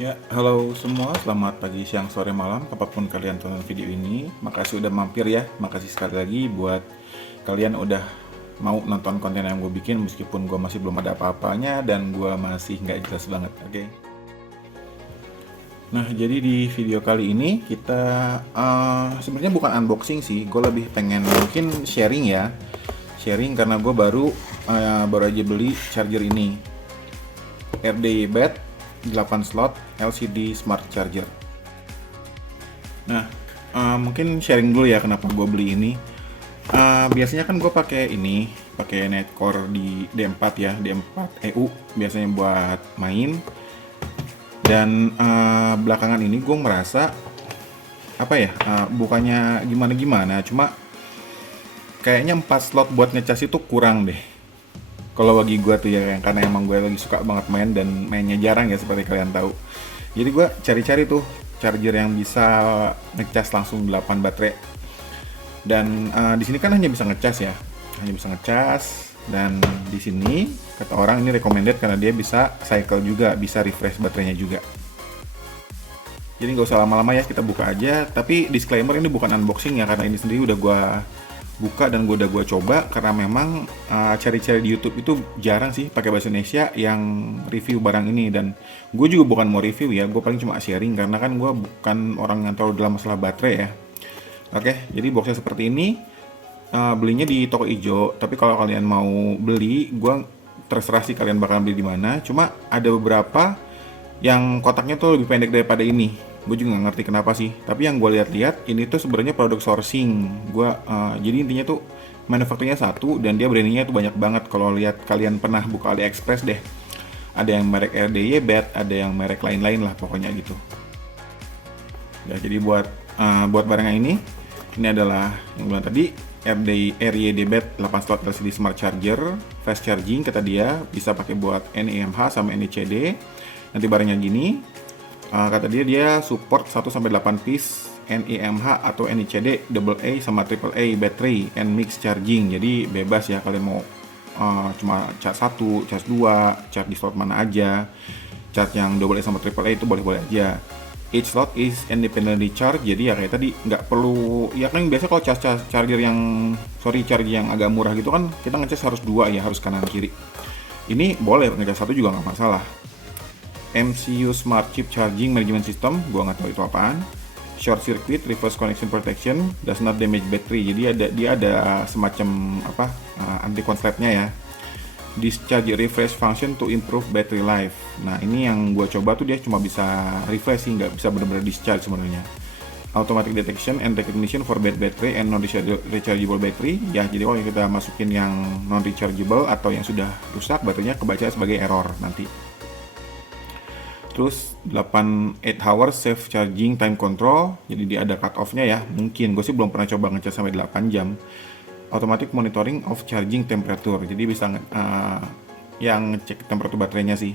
Ya, halo semua, selamat pagi, siang, sore, malam, kapanpun kalian tonton video ini. Makasih udah mampir ya, makasih sekali lagi buat kalian udah mau nonton konten yang gue bikin meskipun gue masih belum ada apa-apanya dan gue masih nggak jelas banget, oke? Nah, jadi di video kali ini kita sebenarnya bukan unboxing sih, gue lebih pengen mungkin sharing ya, sharing karena gue baru aja beli charger ini, RDI Bed 8 slot LCD Smart Charger. Nah, mungkin sharing dulu ya kenapa gue beli ini. Biasanya kan gue pakai Netcore di D4 ya, D4 EU biasanya buat main. Dan belakangan ini gue merasa apa ya, bukannya gimana-gimana, cuma kayaknya 4 slot buat ngecas itu kurang deh. Kalau bagi gue tuh ya, karena emang gue lagi suka banget main dan mainnya jarang ya seperti kalian tahu. Jadi gue cari-cari tuh charger yang bisa ngecas langsung 8 baterai. Dan di sini kan hanya bisa ngecas ya, hanya bisa ngecas. Dan di sini kata orang ini recommended karena dia bisa cycle juga, bisa refresh baterainya juga. Jadi nggak usah lama-lama ya, kita buka aja. Tapi disclaimer, ini bukan unboxing ya, karena ini sendiri udah gue buka dan udah gue coba, karena memang cari-cari di YouTube itu jarang sih pakai bahasa Indonesia yang review barang ini. Dan gue juga bukan mau review ya, gue paling cuma sharing karena kan gue bukan orang yang tahu dalam masalah baterai ya. Oke, jadi boxnya seperti ini. Belinya di toko ijo, tapi kalau kalian mau beli, gue terserah sih kalian bakal beli di mana. Cuma ada beberapa yang kotaknya tuh lebih pendek daripada ini. Gue juga nggak ngerti kenapa sih. Tapi yang gue lihat-lihat ini tuh sebenarnya produk sourcing. Jadi intinya tuh manufakturnya satu dan dia brandingnya tuh banyak banget. Kalau lihat kalian pernah buka AliExpress deh. Ada yang merek RDY Bed, ada yang merek lain-lain lah pokoknya gitu. Ya, jadi buat barang ini adalah yang bilang tadi RYD Bed 8 slot LCD Smart Charger, fast charging kata dia, bisa pakai buat NEMH sama NECD. Nanti barangnya gini, kata dia support 1-8 piece NEMH atau NECD AA sama AAA battery and mix charging. Jadi bebas ya kalian mau cuma charge 1, charge 2, charge di slot mana aja. Charge yang AA sama AAA itu boleh-boleh aja. Each slot is independently charge, jadi ya kayak tadi nggak perlu, ya kan biasa kalau charger yang agak murah gitu kan kita ngecas harus dua ya, harus kanan kiri. Ini boleh ngecas satu juga nggak masalah. MCU Smart Chip Charging Management System, gua nggak tahu itu apaan. Short circuit reverse connection protection does not damage battery, jadi dia ada semacam anti konsletnya ya. Discharge refresh function to improve battery life. Nah, ini yang gue coba tuh dia cuma bisa refresh sih, nggak bisa benar-benar discharge sebenarnya. Automatic detection and recognition for bad battery and non rechargeable battery. Ya, jadi kalau kita masukin yang non rechargeable atau yang sudah rusak, baterainya kebaca sebagai error nanti. Terus 8 hours safe charging time control. Jadi dia ada cut off-nya ya. Mungkin gue sih belum pernah coba ngecas sampai 8 jam. Automatic monitoring of charging temperature, jadi bisa yang ngecek temperatur baterainya sih.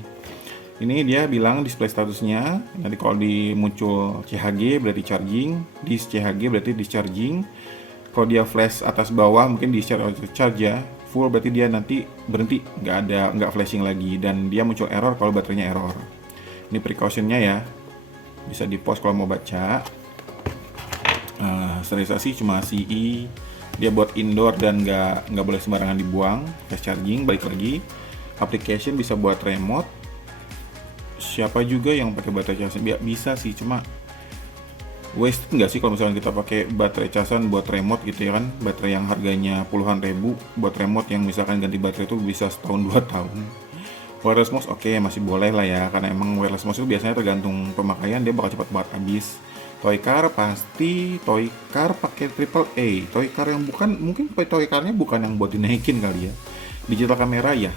Ini dia bilang display statusnya, nanti kalau muncul CHG berarti charging, dis CHG berarti discharging. Kalau dia flash atas bawah mungkin discharge ya, full berarti dia nanti berhenti, nggak flashing lagi, dan dia muncul error kalau baterainya error. Ini precautionnya ya, bisa di pause kalau mau baca. Sterilisasi cuma CE, dia buat indoor dan nggak boleh sembarangan dibuang. Fast charging balik lagi. Application bisa buat remote. Siapa juga yang pakai baterai casan? Bisa sih, cuma waste nggak sih kalau misalnya kita pakai baterai casan buat remote gitu ya kan? Baterai yang harganya puluhan ribu buat remote yang misalkan ganti baterai itu bisa setahun 2 tahun. Wireless mouse oke, masih boleh lah ya, karena emang wireless mouse itu biasanya tergantung pemakaian, dia bakal cepat banget habis. Toy car pasti, toy car pakai AAA. Toy car yang bukan, mungkin toy carnya bukan yang buat dinaikin kali ya. Digital kamera ya,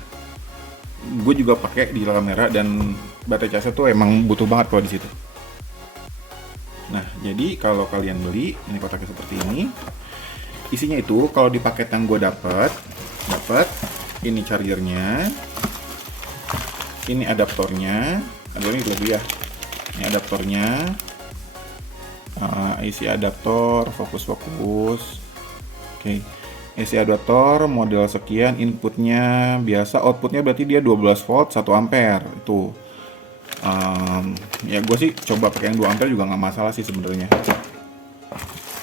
gue juga pakai digital kamera dan baterai casnya tuh emang butuh banget kalau di situ. Nah, jadi kalau kalian beli ini kotaknya seperti ini. Isinya itu kalau di paket yang gue dapat ini chargernya, ini adaptornya, ada ini dulu ya. Ini adaptornya. Isi adaptor, fokus. Oke. Isi adaptor model sekian, inputnya biasa, outputnya berarti dia 12 volt 1 ampere itu. Ya gue sih coba pakai yang 2 ampere juga nggak masalah sih sebenarnya.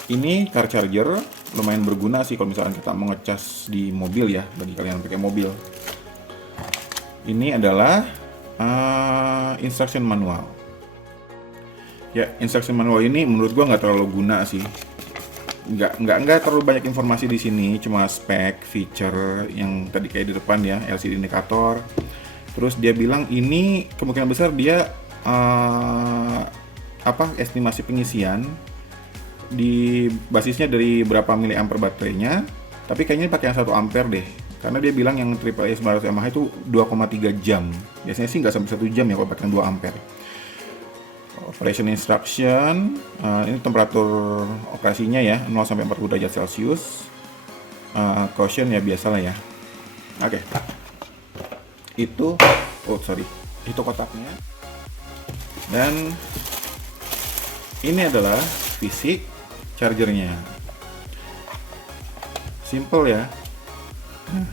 Ini car charger lumayan berguna sih kalau misalkan kita mau ngecas di mobil ya, bagi kalian yang pakai mobil. Ini adalah instruction manual. Ya, instruction manual ini menurut gua nggak terlalu guna sih. Nggak terlalu banyak informasi di sini, cuma spek, feature yang tadi kayak di depan ya, LCD indikator. Terus dia bilang ini kemungkinan besar dia estimasi pengisian di basisnya dari berapa miliampere baterainya, tapi kayaknya pakai yang 1 ampere deh. Karena dia bilang yang AAA 900 mAh itu 2,3 jam. Biasanya sih nggak sampai 1 jam ya kalau pakai yang 2 ampere. Operation instruction, ini temperatur operasinya ya, 0 sampai 40 derajat Celcius. Caution ya biasalah ya. Oke. Itu kotaknya. Dan ini adalah fisik chargernya. Simple ya. Nah,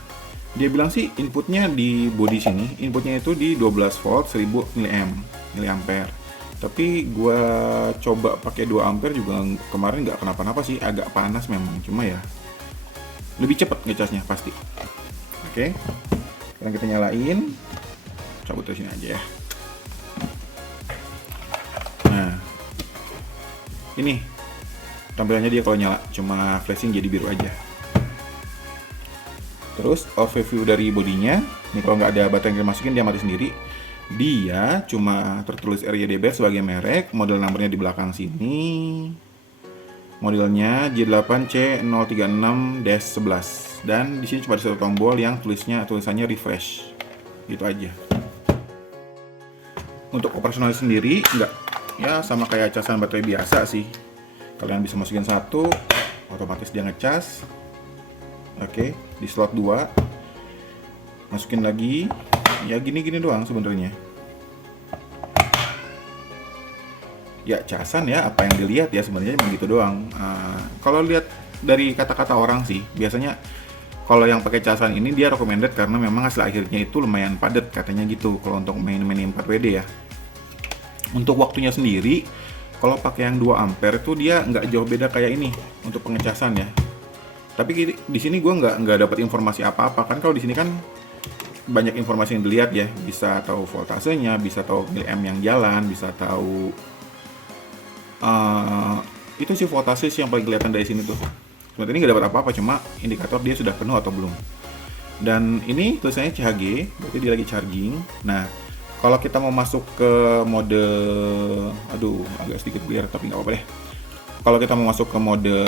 dia bilang sih inputnya di body sini, inputnya itu di 12 volt 1000 miliampere. Tapi gua coba pakai 2 ampere juga kemarin nggak kenapa-napa sih, agak panas memang, cuma ya lebih cepat ngecasnya pasti. Oke. Sekarang kita nyalain. Cabut dari sini aja ya. Nah, ini tampilannya dia kalau nyala, cuma flashing jadi biru aja. Terus overview dari bodinya, ini kalau nggak ada baterai yang dimasukin dia mati sendiri. Dia cuma tertulis RYDBR sebagai merek, model numbernya di belakang sini. Modelnya J8C036-11 dan di sini cuma ada satu tombol yang tulisannya refresh. Gitu aja. Untuk operasional sendiri nggak ya sama kayak casan baterai biasa sih. Kalian bisa masukin satu, otomatis dia ngecas. Oke, di slot 2 masukin lagi, ya gini-gini doang sebenarnya. Ya casan ya, apa yang dilihat ya sebenarnya begitu doang. Kalau lihat dari kata-kata orang sih, biasanya kalau yang pakai casan ini dia recommended karena memang hasil akhirnya itu lumayan padat katanya gitu. Kalau untuk main 4WD ya. Untuk waktunya sendiri, kalau pakai yang 2 ampere itu dia nggak jauh beda kayak ini untuk pengecasan ya. Tapi di sini gue nggak dapat informasi apa-apa kan. Kalau di sini kan banyak informasi yang dilihat ya, bisa tahu voltasenya, bisa tahu miliamp yang jalan, bisa tahu itu sih voltase yang paling kelihatan dari sini tuh. Sebenarnya ini nggak dapat apa-apa, cuma indikator dia sudah penuh atau belum. Dan ini tulisannya CHG, berarti dia lagi charging. Nah, kalau kita mau masuk ke mode, agak sedikit blur tapi nggak apa-apa deh. Kalau kita mau masuk ke mode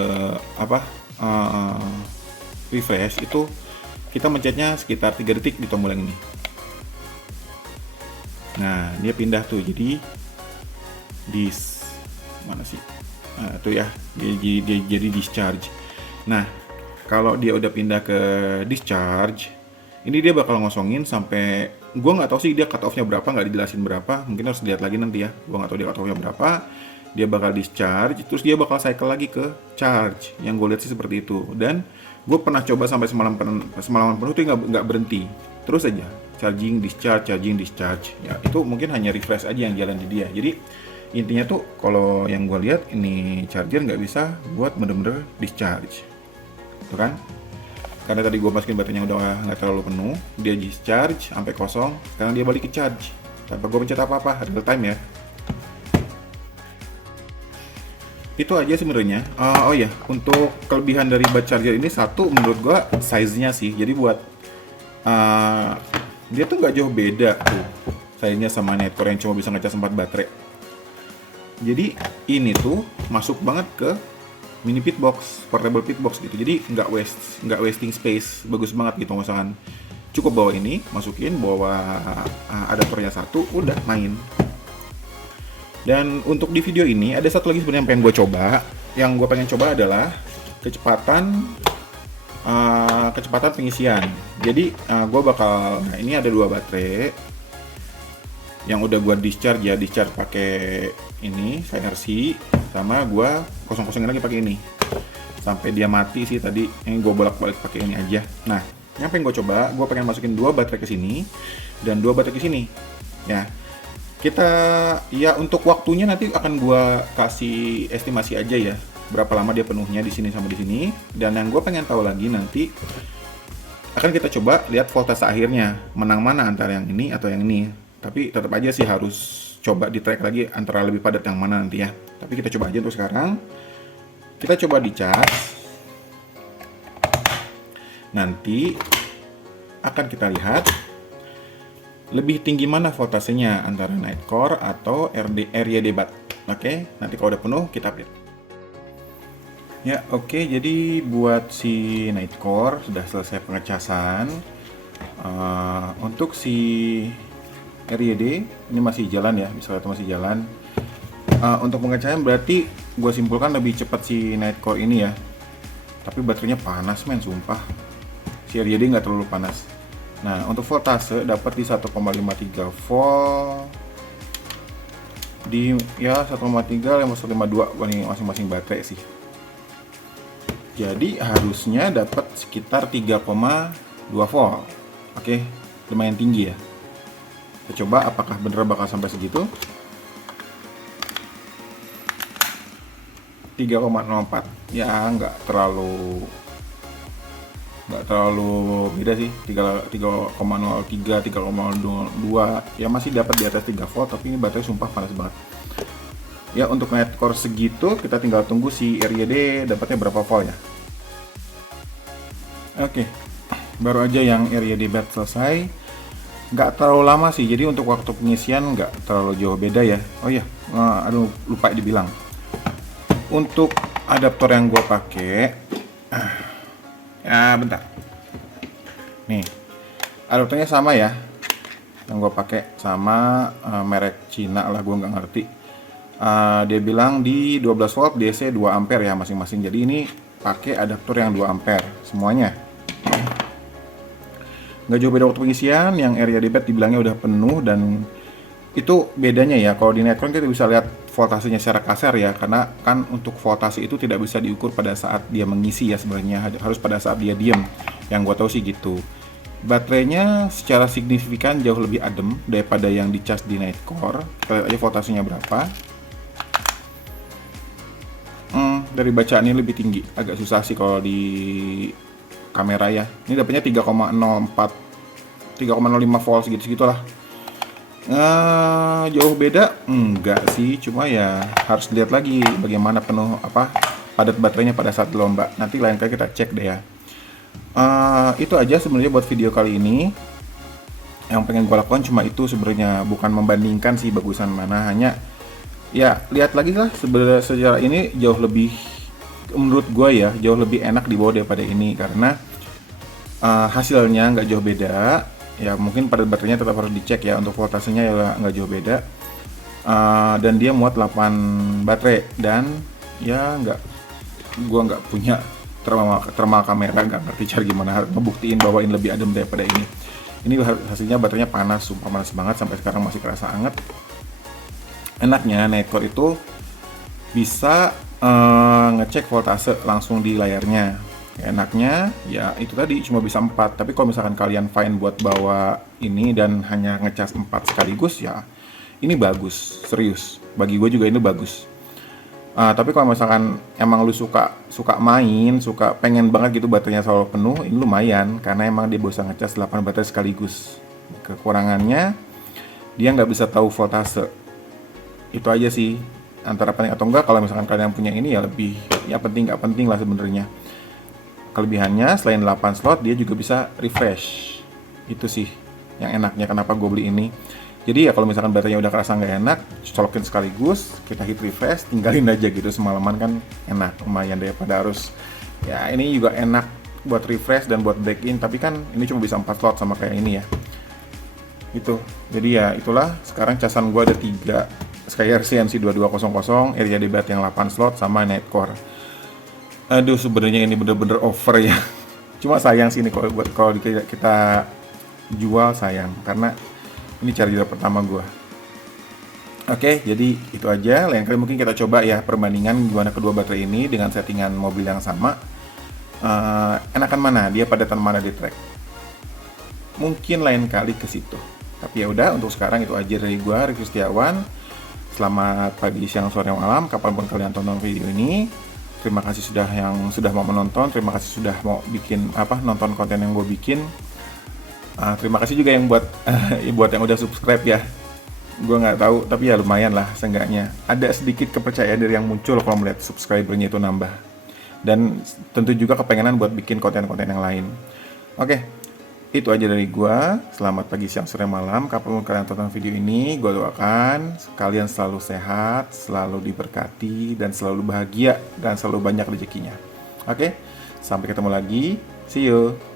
refresh itu kita mencetnya sekitar 3 detik di tombol yang ini. Nah, dia pindah tuh jadi mana sih? Nah, itu ya, dia jadi discharge. Nah, kalau dia udah pindah ke discharge, ini dia bakal ngosongin sampai, gua nggak tahu sih dia cut off-nya berapa, nggak dijelasin berapa, mungkin harus dilihat lagi nanti ya. Gua nggak tahu dia cut off-nya berapa. Dia bakal discharge, terus dia bakal cycle lagi ke charge. Yang gue lihat sih seperti itu. Dan gue pernah coba sampai semalaman penuh itu nggak berhenti, terus aja charging discharge. Ya itu mungkin hanya refresh aja yang jalan di dia. Jadi intinya tuh kalau yang gue lihat ini charger nggak bisa buat bener-bener discharge, tuh kan? Karena tadi gue masukin baterainya udah nggak terlalu penuh, dia discharge sampai kosong. Sekarang dia balik ke charge tanpa gue pencet apa-apa, real time ya. Itu aja sebenarnya. Oh ya, untuk kelebihan dari bud charger ini satu menurut gua size-nya sih. Jadi buat dia tuh nggak jauh beda tuh size-nya sama Netcore yang cuma bisa ngecas 4 baterai. Jadi ini tuh masuk banget ke mini pitbox, portable pitbox gitu. Jadi nggak wasting space, bagus banget gitu. Misalkan cukup bawa ini, masukin, bawa adaptornya satu, udah main. Dan untuk di video ini ada satu lagi sebenarnya yang pengen gue coba. Yang gue pengen coba adalah kecepatan pengisian. Jadi gue bakal, nah ini ada 2 baterai yang udah gue discharge pakai ini Synergy, sama gue kosong-kosongin lagi pakai ini sampai dia mati sih tadi. Ini gue bolak-balik pakai ini aja. Nah, yang pengen gue coba, gue pengen masukin 2 baterai ke sini dan 2 baterai ke sini. Ya. Kita ya untuk waktunya nanti akan gua kasih estimasi aja ya, berapa lama dia penuhnya di sini sama di sini. Dan yang gue pengen tahu lagi nanti akan kita coba lihat voltase akhirnya menang mana antara yang ini atau yang ini. Tapi tetap aja sih harus coba di track lagi antara lebih padat yang mana nanti ya. Tapi kita coba aja untuk sekarang. Kita coba dicas. Nanti akan kita lihat lebih tinggi mana voltasenya antara Nightcore atau area debat. Oke, nanti kalau udah penuh kita update. Ya, oke, jadi buat si Nightcore sudah selesai pengecasan. Untuk si RYD ini masih jalan ya, bisa lihat masih jalan. Untuk pengecasan berarti gue simpulkan lebih cepat si Nightcore ini ya. Tapi baterainya panas men, sumpah. Si RYD nggak terlalu panas. Nah, untuk voltase dapat di 1,53 volt di ya 1,3 1,52 nih masing-masing baterai sih. Jadi harusnya dapat sekitar 3,2 volt. Oke, lumayan tinggi ya. Kita coba apakah bener bakal sampai segitu. 3,04. Ya nggak terlalu beda sih, 3,03 3,02 ya, masih dapat di atas 3 volt, tapi ini baterai sumpah panas banget ya. Untuk Nightcore segitu kita tinggal tunggu si RYD dapatnya berapa volt ya. Oke, baru aja yang RYD bat selesai, nggak terlalu lama sih, jadi untuk waktu pengisian nggak terlalu jauh beda ya. Oh iya, aduh lupa dibilang, untuk adaptor yang gue pakai ya bentar. Nih, adaptornya sama ya. Yang gue pakai sama merek Cina lah, gue nggak ngerti. Dia bilang di 12 volt DC 2 ampere ya masing-masing. Jadi ini pakai adaptor yang 2 ampere semuanya. Nggak jauh beda waktu pengisian. Yang area debat dibilangnya udah penuh, dan itu bedanya ya. Kalau di Nightcore kita bisa lihat voltasenya secara kasar ya, karena kan untuk voltase itu tidak bisa diukur pada saat dia mengisi ya, sebenarnya harus pada saat dia diem. Yang gue tahu sih gitu. Baterainya secara signifikan jauh lebih adem daripada yang dicas di Nightcore. Kita lihat aja voltasenya berapa. Dari bacaan ini lebih tinggi, agak susah sih kalau di kamera ya. Ini dapatnya 3,04 3,05 volt segitu-segitulah. Jauh beda? Enggak sih, cuma ya harus lihat lagi bagaimana penuh padat baterainya pada saat lomba. Nanti lain kali kita cek deh ya. Itu aja sebenarnya buat video kali ini. Yang pengen gue lakukan cuma itu sebenarnya, bukan membandingkan sih bagusan mana, hanya ya lihat lagi lah. Sebenarnya secara ini jauh lebih, menurut gue ya, jauh lebih enak dibawa daripada ini, karena hasilnya nggak jauh beda. Ya mungkin pada baterainya tetap harus dicek ya, untuk voltasenya ya nggak jauh beda. Dan dia muat 8 baterai, dan ya gua nggak punya thermal kamera, nggak ngerti cara gimana ngebuktiin bahwa ini lebih adem daripada ini. Ini hasilnya baterainya panas, sumpah panas banget, sampai sekarang masih kerasa anget. Enaknya Nightcore itu bisa ngecek voltase langsung di layarnya. Enaknya ya itu tadi cuma bisa 4, tapi kalau misalkan kalian fine buat bawa ini dan hanya ngecas 4 sekaligus ya ini bagus, serius. Bagi gue juga ini bagus. Tapi kalau misalkan emang lu suka main, suka pengen banget gitu baterainya selalu penuh, ini lumayan karena emang dia bisa ngecas 8 baterai sekaligus. Kekurangannya dia nggak bisa tahu voltase. Itu aja sih, antara penting atau enggak. Kalau misalkan kalian punya ini ya lebih, ya penting nggak penting lah sebenarnya. Kelebihannya selain 8 slot dia juga bisa refresh. Itu sih yang enaknya kenapa gue beli ini. Jadi ya kalau misalkan baterainya udah kerasa nggak enak, colokin sekaligus, kita hit refresh, tinggalin aja gitu semalaman, kan enak, lumayan daripada harus. Ya ini juga enak buat refresh dan buat break in, tapi kan ini cuma bisa 4 slot sama kayak ini ya. Itu. Jadi ya itulah, sekarang casan gue ada 3 Skyer CNC 2200, area debat yang 8 slot sama Nightcore. Aduh, sebenarnya ini bener-bener over ya. Cuma sayang sih ini kalau kita jual, sayang karena ini charger pertama gua. Oke, jadi itu aja. Lain kali mungkin kita coba ya perbandingan gimana kedua baterai ini dengan settingan mobil yang sama. Enakan mana, dia padatan mana di track. Mungkin lain kali ke situ. Tapi ya udah, untuk sekarang itu aja dari gua, Riki Setiawan. Selamat pagi, siang, sore, malam, kapanpun kalian tonton video ini. Terima kasih sudah mau menonton, terima kasih sudah mau bikin nonton konten yang gue bikin. Terima kasih juga yang buat buat yang udah subscribe ya. Gue nggak tahu, tapi ya lumayan lah, seenggaknya ada sedikit kepercayaan diri yang muncul kalau melihat subscribernya itu nambah. Dan tentu juga kepengenan buat bikin konten-konten yang lain. Oke, itu aja dari gua. Selamat pagi, siang, sore, malam. Kapanpun kalian tonton video ini, gua doakan kalian selalu sehat, selalu diberkati, dan selalu bahagia, dan selalu banyak rezekinya. Oke, sampai ketemu lagi. See you.